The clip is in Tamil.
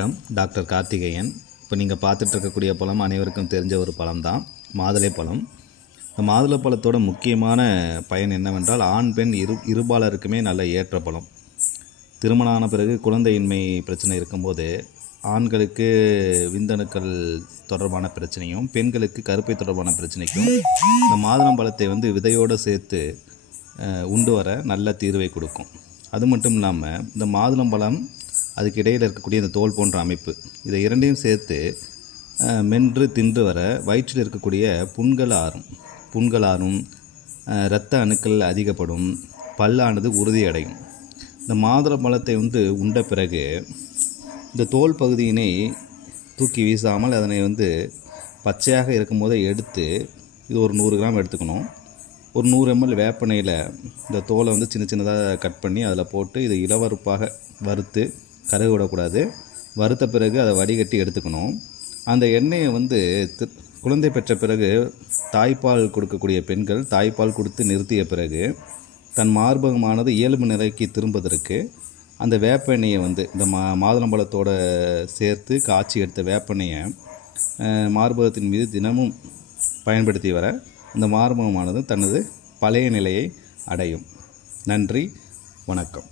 வணக்கம். டாக்டர் கார்த்திகேயன். இப்போ நீங்கள் பார்த்துட்டு இருக்கக்கூடிய பழம் அனைவருக்கும் தெரிஞ்ச ஒரு பழம் தான் மாதுளை பழம். இந்த மாதுளை பழத்தோட முக்கியமான பயன் என்னவென்றால் ஆண் பெண் இருபாலருக்குமே நல்ல ஏற்ற பழம். திருமணம் ஆன பிறகு குழந்தையின்மை பிரச்சனை இருக்கும்போது ஆண்களுக்கு விந்தணுக்கள் தொடர்பான பிரச்சனையும் பெண்களுக்கு கருப்பை தொடர்பான பிரச்சனைக்கும் இந்த மாதுளம்பழத்தை விதையோடு சேர்த்து உண்டு வர நல்ல தீர்வை கொடுக்கும். அது மட்டும் இல்லாமல் இந்த மாதுளம்பழம் அதுக்கு இடையில் இருக்கக்கூடிய இந்த தோல் போன்ற அமைப்பு இதை இரண்டையும் சேர்த்து மென்று தின்று வர வயிற்றில் இருக்கக்கூடிய புண்கள் ஆறும் இரத்த அணுக்கள் அதிகப்படும், பல்லானது உறுதியடையும். இந்த மாதுளம்பழத்தை உண்ட பிறகு இந்த தோல் பகுதியினை தூக்கி வீசாமல் அதனை பச்சையாக இருக்கும்போதே எடுத்து இது ஒரு 100 கிராம் எடுத்துக்கணும். ஒரு 100 ml வேப்பெண்ணெயில் இந்த தோலை சின்ன சின்னதாக கட் பண்ணி அதில் போட்டு இதை இளவறுப்பாக வறுத்து கருக விடக்கூடாது. வறுத்த பிறகு அதை வடிகட்டி எடுத்துக்கணும். அந்த எண்ணெயை குழந்தை பெற்ற பிறகு தாய்ப்பால் கொடுக்கக்கூடிய பெண்கள் தாய்ப்பால் கொடுத்து நிறுத்திய பிறகு தன் மார்பகமானது இயல்பு நிலைக்கு திரும்புவதற்கு அந்த வேப்ப எண்ணெயை இந்த மாதுளம்பழத்தோடு சேர்த்து காய்ச்சி எடுத்த வேப்பெண்ணெயை மார்பகத்தின் மீது தினமும் பயன்படுத்தி வர அந்த மார்பகமானது தனது பழைய நிலையை அடையும். நன்றி, வணக்கம்.